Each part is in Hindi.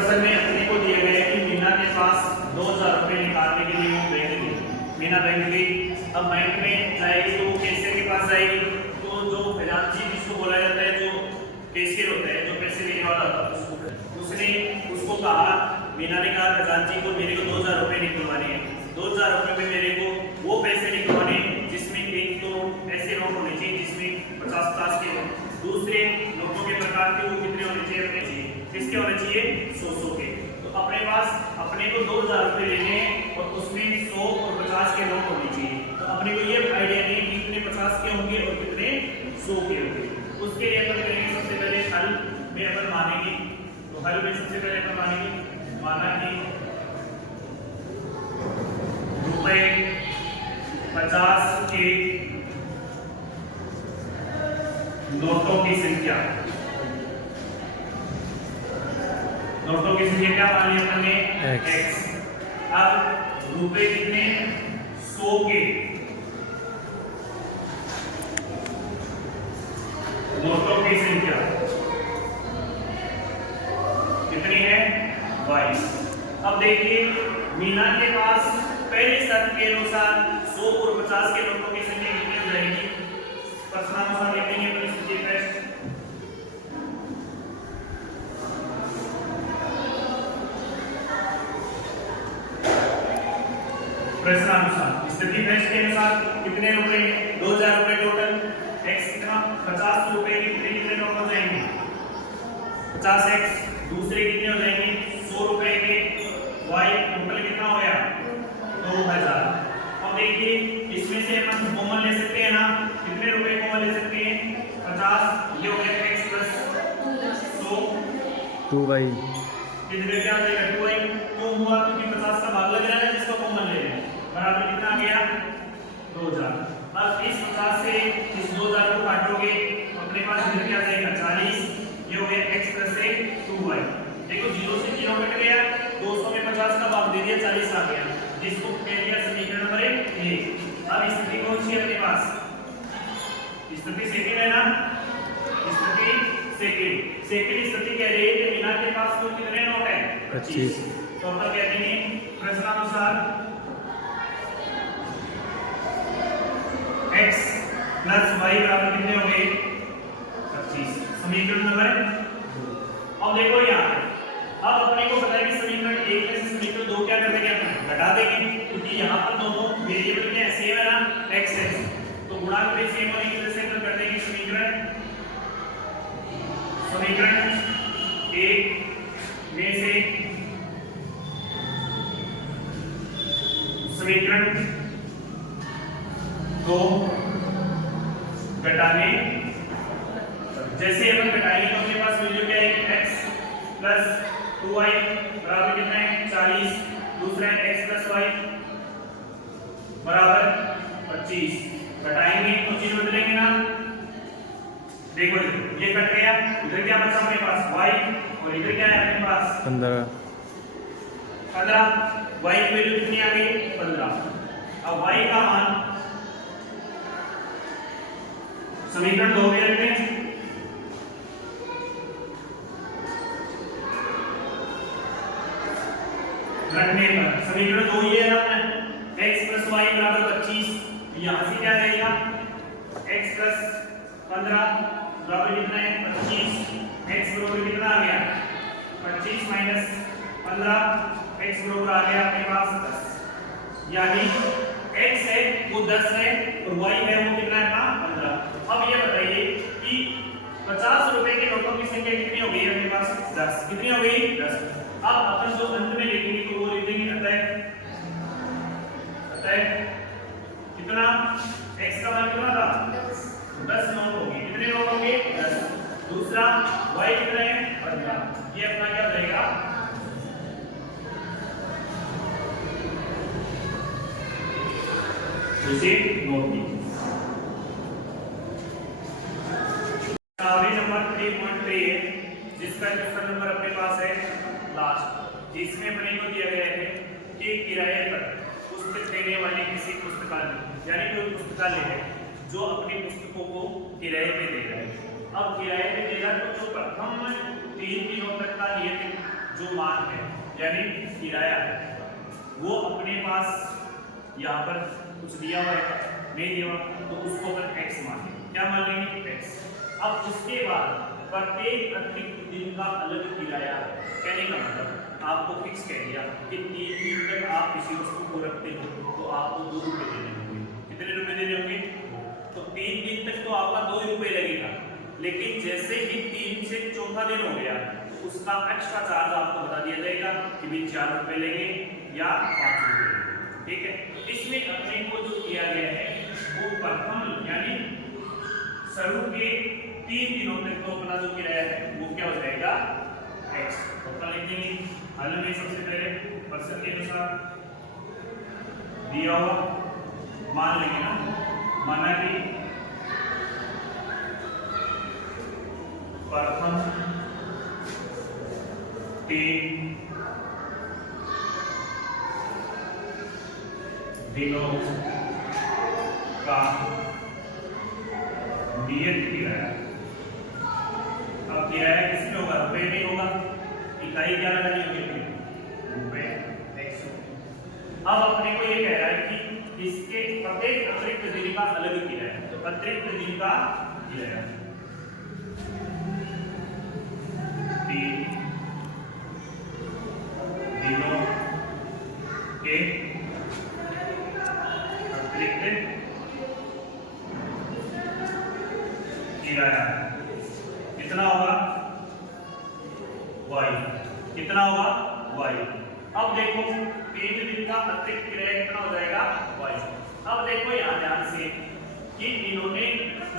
क्वेश्चन में अपने को दिया गया है कि मीना के पास 2000 रुपए निकालने के लिए वो बैंक गई। मीना बैंक गई, अब बैंक में जाएगी तो कैशियर के पास जाएगी, तो जो खजांची जिसको बोला जाता है, जो कैशियर होता है, जो पैसे लेने वाला होता है, उसने उसको कहा, मीना ने कहा खजांची को मेरे को 2000 रुपए निकलवाने हैं। 2000 रुपए में मेरे को वो पैसे निकलवाने जिसमें एक तो ऐसे नोट होने चाहिए जिसमें 50 के, दूसरे नोटों के प्रकार के वो कितने होने चाहिए, किसके होने चाहिए, 100 के। तो अपने पास अपने को 2000 रुपए लेने हैं और उसमें 100 और 50 के नोट होने चाहिए। तो अपने को ये आइडिया नहीं कि कितने 50 के होंगे और कितने 100 के होंगे। उसके लिए अपन करेंगे सबसे पहले हल में अपन मानेंगे। तो हल में सबसे पहले अपन मानेंगे, माना कि रुपए 50 के नोटों की संख्या, नोटों की संख्या क्या मान लिया हमने, x। अब रुपए कितने, 100 के नोटों की संख्या कितनी है, 22। अब देखिए मीना के पास पहली शर्त के अनुसार 100 और 50 के नोटों की संख्या कितनी हो जाएगी, प्रश्नानुसार लिखेंगे परिस्थिति टेस्ट। प्रश्नानुसार स्थिति टेस्ट के अनुसार कितने रुपए, 2000 रुपए टोटल, x कितना, 50 रुपए के कितने नोट हो जाएंगे, 50x, दूसरे कितने हो जाएंगे, 100 रुपए के, y टोटल कितना हो गया, 2000। अब देखिए इसमें से हम कॉमन ले सकते हैं ना, कितने रुपए कॉमन ले सकते हैं, 50, ये हो गया x प्लस 100, 2y, कितने क्या आ जाएगा, 2y। क्यों हुआ, क्योंकि 50 का भाग लग रहा है जिसको कॉमन ले रहे हैं, बराबर कितना आ गया, 2000। अब इस 50 से इस 2000 को काटोगे अपने पास इधर क्या आ जाएगा, 40, ये हो गया x प्लस 2y। देखो 0 से 0 कट गया, 200 में 50 का भाग दे दिया, 40 आ गया, जिसको कह दिया समीकरण नंबर 1। अब स्थिति कौन सी है अपने पास, स्थिति सेकंड है ना, स्थिति सेकंड स्थिति कह रही है कि मीना के पास कुल कितने नोट है, 25। तो अपन कहते हैं प्रश्नानुसार x प्लस y बराबर कितने हो गए, 25, समीकरण नंबर। अब देखो यहाँ अब अपने को पता है कि समीकरण 1 में से समीकरण 2 क्या कर देंगे, अपन घटा देंगे, क्योंकि यहाँ पर दोनों वेरिएबल क्या है, सेम है ना, x है, तो गुणांक भी सेम होने की वजह से अपन कर देंगे समीकरण 1 में से समीकरण 2 घटाने, जैसे अपन घटाएंगे तो अपने पास वैल्यू क्या है, x प्लस 2y बराबर कितना है, 40, दूसरा है x प्लस y बराबर 25। घटाएंगे तो चीज बदलेंगे ना, देखो ये कट गया, इधर क्या बचा अपने पास, y, और इधर क्या है अपने पास, 15। y की वैल्यू कितनी आ गई, 15। अब y का मान समीकरण 2 में रखते हैं, रखने पर समीकरण 2 ये है ना, x प्लस y बराबर 25, यहां से क्या जाएगा, x प्लस 15 बराबर कितना है, 25, x बराबर कितना आ गया, 25 माइनस 15, x बराबर आ गया अपने पास 10, यानी x है वो 10 है और y है वो कितना है अपना 15। अब ये बताइए कि 50 रुपए के नोटों की संख्या कितनी हो गई अपने पास, 10, कितनी हो गई, 10। अब अपन जो अंत में लिखेंगे तो वो लिखेंगे अतः कितना, x का मान कितना था, 10 नोट होंगे, कितने नोट होंगे, 10, दूसरा y कितना है, 15, ये अपना क्या रहेगा, इसे नोट कीजिए। नंबर 3.3 है जिसका क्वेश्चन नंबर अपने पास है लास्ट, जिसमें अपने को दिया गया है कि किराए पर पुस्तक देने वाले किसी पुस्तकालय यानी कोई पुस्तकालय है जो अपनी पुस्तकों को किराए पे दे रहा है। अब किराए पे दे रहा है तो जो प्रथम 3 दिनों तक का नियत जो मान है यानी किराया है वो अपने पास यहाँ पर कुछ दिया हुआ है, नहीं दिया हुआ, तो उसको अपन x मान लेंगे। क्या मान लेंगे? x। अब उसके बाद प्रत्येक अतिरिक्त दिन का अलग किराया है। कहने का मतलब आपको फिक्स कह दिया कि 3 दिन तक आप किसी वस्तु को रखते हो तो आपको 2 रुपए देने होंगे। कितने रुपए देने होंगे? तो 3 दिन तक तो आपका 2 रुपए लगेगा, लेकिन जैसे ही 3 से चौथा दिन हो गया तो उसका एक्स्ट्रा चार्ज आपको बता दिया जाएगा कि भी 4 रुपए लेंगे या 5 रुपए लेंगे। ठीक है, इसमें अपने को जो किया गया है वो प्रथम यानी शुरू के 3 दिनों तक तो अपना जो किराया है वो क्या हो जाएगा? x। तो अपना लिख देंगे हल में सबसे पहले पर्सन के अनुसार दिया हुआ मान लेंगे ना, माना कि प्रथम 3 दिनों का नियत किराया। अब किराया किसमें होगा? रुपए में होगा। इकाई क्या लगानी होगी? रुपए x। अब अपने को ये कह रहा है कि इसके प्रत्येक अतिरिक्त दिन का अलग किराया, तो अतिरिक्त दिन का किराया 3 दिनों के अतिरिक्त किराया कितना होगा? y। कितना होगा? y। अब देखो 3 दिन का अतिरिक्त किराया कितना हो जाएगा? y। अब देखो यहाँ ध्यान से कि इन्होंने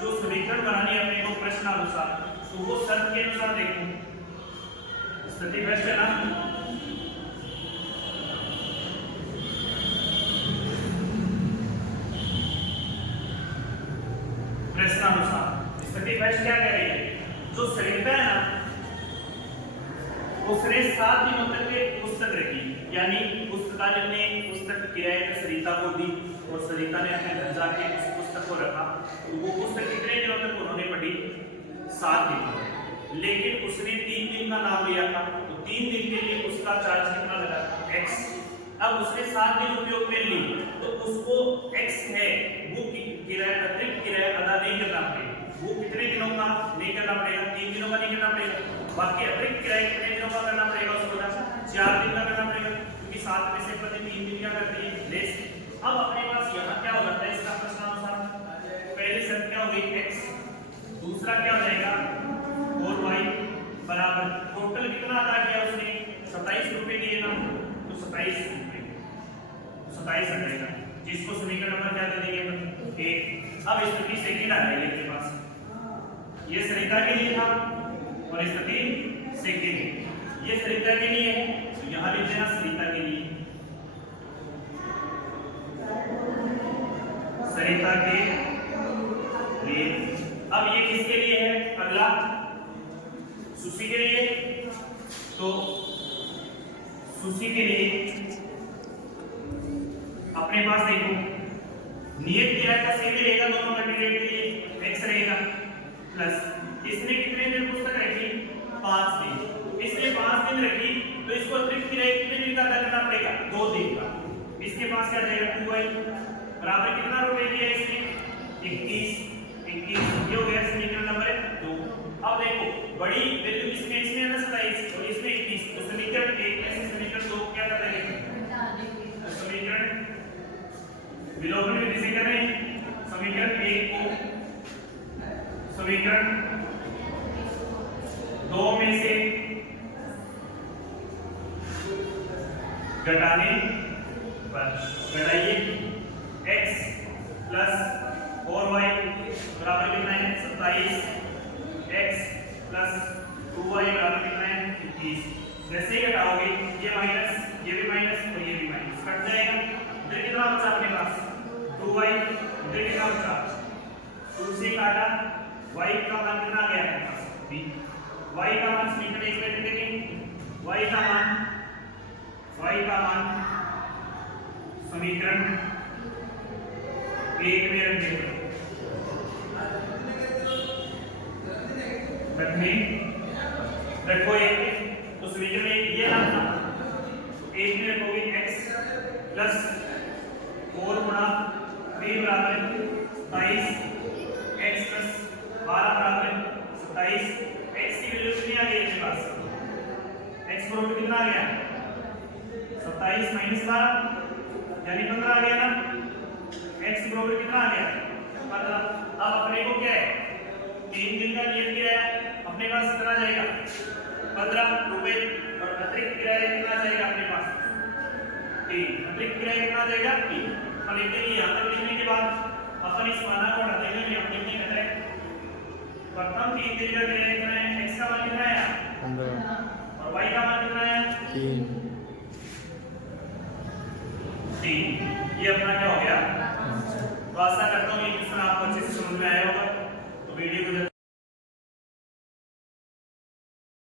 जो समीकरण बनानी है अपने को प्रश्नानुसार, तो वो शर्त के अनुसार देखो, स्थिति प्रश्न है ना, प्रश्नानुसार स्थिति प्रश्न क्या कह रही है? जो सरिता है ना उसने 7 दिनों तक के पुस्तक रखी, यानी पुस्तकालय ने पुस्तक किराए पे सरिता को दी और सरिता ने अपने घर जाके उस पुस्तक को रखा। तो वो पुस्तक कितने दिनों तक उन्होंने पढ़ी? 7 दिन। लेकिन उसने 3 दिन का नाम लिया था, तो 3 दिन के लिए उसका चार्ज कितना लगा? x। अब उसने 7 दिन उपयोग में ली तो उसको x है वो किराया अतिरिक्त किराया अदा नहीं करना पड़ेगा। वो कितने दिनों का नहीं करना पड़ेगा? 3 दिनों का नहीं करना पड़ेगा। बाकी अतिरिक्त किराया कितने दिनों का करना पड़ेगा? उसको 4 दिन का करना पड़ेगा, क्योंकि 7 में से प्रति 3 दिन क्या करती है? लेस। अब अपने पास यहाँ क्या हो जाता है इसका प्रश्नानुसार? पहली शर्त क्या हो गई? x। दूसरा क्या हो जाएगा? 4y बराबर टोटल कितना अदा किया उसने? 27 रुपए दिए ना, तो 27 रुपए 27 आ जाएगा, जिसको समीकरण नंबर क्या दे देंगे? 1। अब स्थिति सेकंड आ जाएगी आपके पास, ये सरिता के लिए था और स्थिति सेकंड ये सरिता के लिए है, तो यहां लिख देना सरिता के लिए, सरिता के लिए। अब ये किसके लिए है? अगला सुशी के लिए, तो सुशी के लिए अपने पास देखो नियत किराया का सेम रहेगा, दोनों कैंडिडेट के लिए x रहेगा प्लस इसने कितने दिन पुस्तक रखी? 5 दिन। इसने 5 दिन रखी तो इसको अतिरिक्त किराया कितने दिन का अदा करना पड़ेगा? 2 दिन का। इसके पास क्या जाएगा? 2y बराबर कितना रुपए दिया इसने? 21 ये हो गया समीकरण नंबर 2। अब देखो बड़ी वैल्यू इसमें है ना 27 और इसमें 21, तो समीकरण 1 में से समीकरण 2 क्या कर देंगे? समीकरण विलोपन विधि से करें। समीकरण 1 को समीकरण 2 में से घटाने पर घटाइए x प्लस 4y बराबर कितना है? 27। x प्लस 2y बराबर कितना है? 21। जैसे ही घटाओगे ये माइनस, ये भी माइनस और ये भी माइनस, कट जाएगा। इधर कितना बचा आपके पास? 2y। इधर कितना बचा? 2 से काटा, y का मान कितना आ गया आपके पास? 3। y का मान समीकरण 1 में लिख देंगे। y का मान समीकरण 1 में रख देंगे। रखो 1 तो समीकरण में ये नाम था, एक में रखोगे x प्लस 4 गुणा b बराबर 27, x प्लस 12 बराबर 27। x की वैल्यू कितनी आ गई आपके पास? x बराबर कितना आ गया? 27 माइनस 12 यानी 15 आ गया ना। x बराबर कितना आ गया? 15। अब अपने को क्या है, 3 दिन का नियम क्या है, अपने पास कितना जाएगा? 15 रुपए। और अतिरिक्त किराया कितना जाएगा अपने पास? 3। अतिरिक्त किराया कितना जाएगा? 3। अब लिखते हैं, यहाँ तक लिखने के बाद अपन इस माना को हटा देंगे। हम लिखने कहते हैं प्रथम 3 दिन का किराया कितना है? x का मान कितना है? 15। और y का मान कितना है? 3। ये अपना क्या हो गया? तो आशा करता हूँ ये क्वेश्चन आपको अच्छे से समझ में आया होगा।